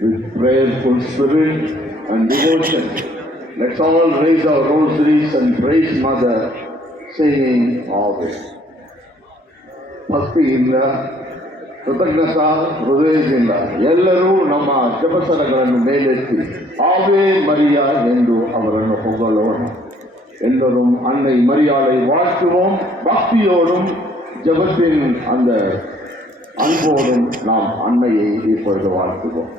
With prayerful spirit and devotion, let's all raise our rosaries and praise Mother, singing always. ಭಕ್ತಿಯಿಂದ ಕೃತಜ್ಞತಾ ಹೃದಯದಿಂದ ಎಲ್ಲರೂ ನಮ್ಮ ಜಪಸರಗಳನ್ನು ಮೇಲೆತ್ತಿ ಆವೆ ಮರಿಯ ಎಂದು ಅವರನ್ನು ಹೊಗಳೋಣ. எல்லோரும் அன்னை மரியாதை வாழ்த்துவோம். பக்தியோடும் ஜபத்தின் அந்த அன்போடும் நாம் அன்னையை இப்பொழுது வாழ்த்துவோம்.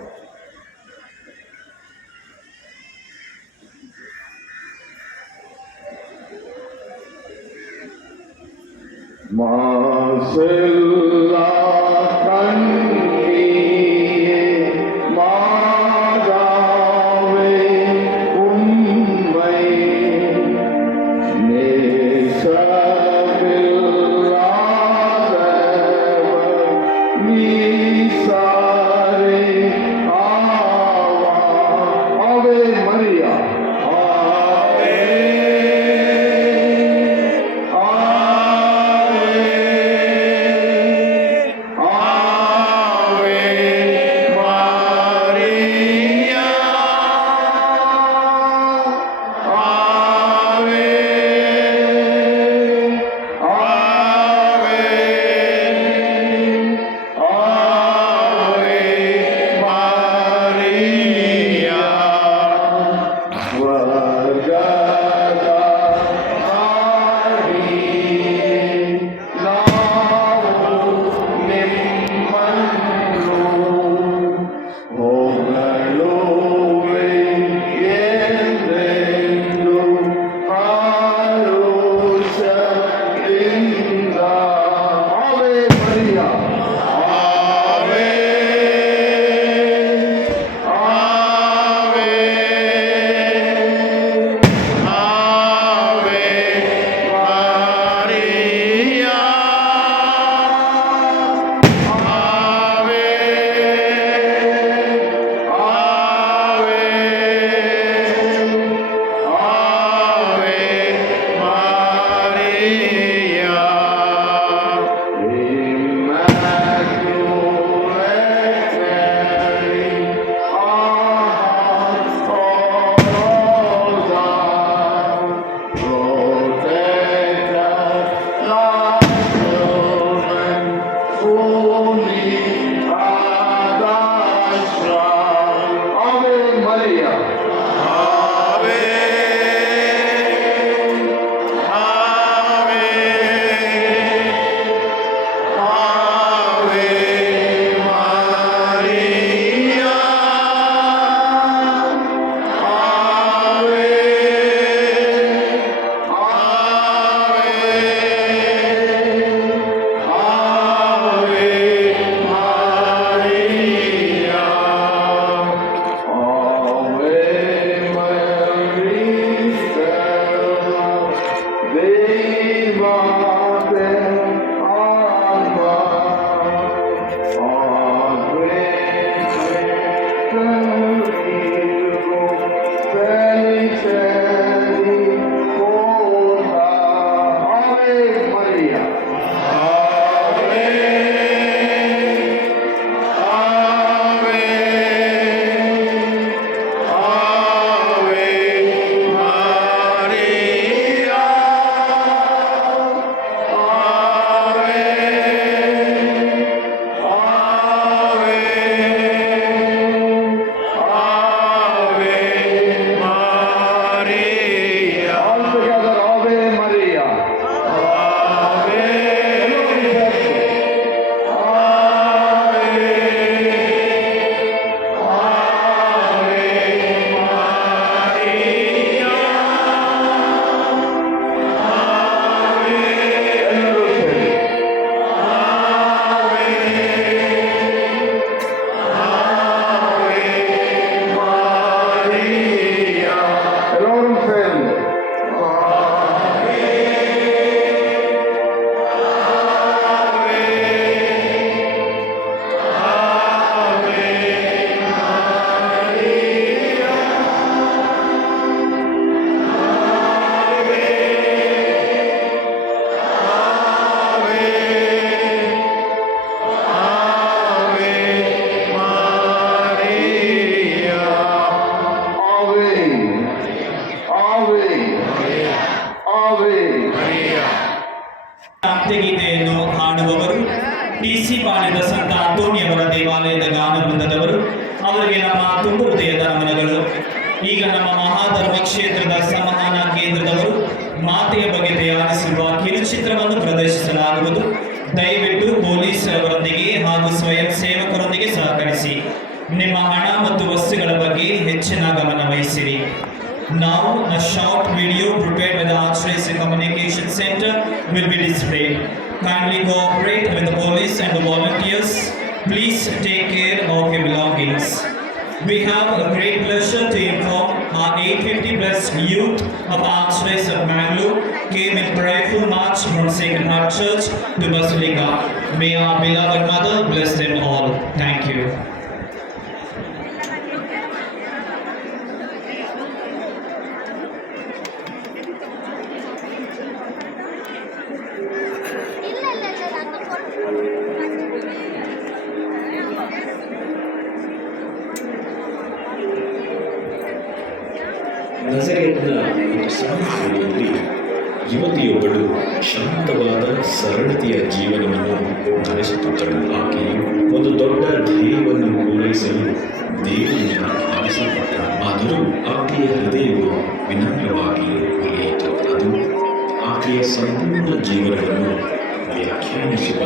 மாசெல்லா கண்ணியே மாதாவே உம்மை நேசமில்லாதவர் நீசாரே ஆவா. ஆவே மரியா, ஆவே TC ಪಾಳ್ಯದ ಸಂತ ಆಂಟೋನಿಯವರ ದೇವಾಲಯದ ಗಾನ ವೃಂದದವರು, ಅವರಿಗೆ ನಮ್ಮ ತುಂಬು ಹೃದಯದ ನಮನಗಳು. ಈಗ ನಮ್ಮ ಮಹಾಧರ್ಮ ಕ್ಷೇತ್ರದ ಸಂವಹನ ಕೇಂದ್ರದವರು ಮಾತೆಯ ಬಗ್ಗೆ ತಯಾರಿಸಿರುವ ಕಿರುಚಿತ್ರವನ್ನು ಪ್ರದರ್ಶಿಸಲಾಗುವುದು. ದಯವಿಟ್ಟು ಪೊಲೀಸ್ ಅವರೊಂದಿಗೆ ಹಾಗೂ ಸ್ವಯಂ ಸೇವಕರೊಂದಿಗೆ ಸಹಕರಿಸಿ. ನಿಮ್ಮ ಹಣ ಮತ್ತು ವಸ್ತುಗಳ ಬಗ್ಗೆ ಹೆಚ್ಚಿನ ಗಮನ ವಹಿಸಿರಿ. Now a short video prepared by the Archdiocese Communication Center will be displayed. Kindly cooperate with the police and the volunteers. Please take care of your belongings. We have a great pleasure to inform our 850 plus youth of Archdiocese of Mangalore came in prayerful march from Sacred Heart Church to Basilica. May our beloved Mother bless them all. Thank you. ನಜರೇತಿನ ಒಂದು ಸಮಾಜದಲ್ಲಿ ಯುವತಿಯೊಬ್ಬಳು ಶಾಂತವಾದ ಸರಳತೆಯ ಜೀವನವನ್ನು ನಡೆಸುತ್ತಿದ್ದಳು. ಆಕೆಯು ಒಂದು ದೊಡ್ಡ ಧ್ಯೇಯವನ್ನು ಪೂರೈಸಲು ದೇವರಿಂದ ಆರಿಸಲ್ಪಟ್ಟಳು. ಆದರೂ ಆಕೆಯ ಹೃದಯವು ವಿನಮ್ರವಾಗಿ ಒಲಿಯಿತು. ಅದು ಆಕೆಯ ಸಂಪೂರ್ಣ ಜೀವನವನ್ನು ವ್ಯಾಖ್ಯಾನಿಸುವ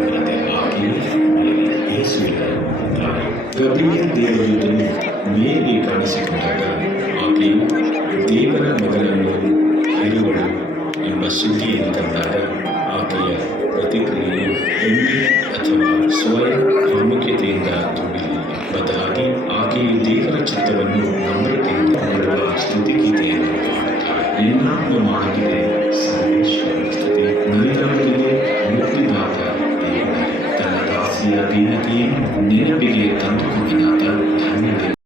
ಅಲ್ಲದೆ ಆಕೆಯು ಯೇಸುವಿನ ತಾಯಿ. ಗಬ್ರಿಯೇಲ್ ದೇವದೂತನು ಮೇಲೆ ಕಾಣಿಸಿಕೊಂಡಾಗ ಆಕೆಯು ದೇವರ ಮಗನನ್ನು ಹೆರುವಳು ಎಂಬ ಸುದ್ದಿಯನ್ನು ತಂದಾಗ ಆಕೆಯ ಪ್ರತಿಕ್ರಿಯೆಯು ಹೆಮ್ಮೆ ಅಥವಾ ಸ್ವಯಂ ಪ್ರಾಮುಖ್ಯತೆಯಿಂದ ತುಂಬಿರಲಿಲ್ಲ. ಬದಲಾಗಿ ಆಕೆಯು ದೇವರ ಚಿತ್ತವನ್ನು ನಮ್ರತೆಯಿಂದ ಮಾಡುವ ಸ್ತುತಿಗೀತೆಯನ್ನು ಹಾಡುತ್ತಾಳೆ. ಎಲ್ಲವನ್ನು ಮಾಡಿದೆ ಸರ್ವೇಶ್ವರನ ಸ್ತುತಿ, ನಲಿದವರಿಗೆ ಮುಕ್ತಿದಾತ ದೇವರೇ, ತನ್ನ ದಾಸಿಯ ದೀನತೆಯನ್ನು ನೆನಪಿಗೆ ತಂದುಕೊಂಡನಾತ ಧನ್ಯತೆ.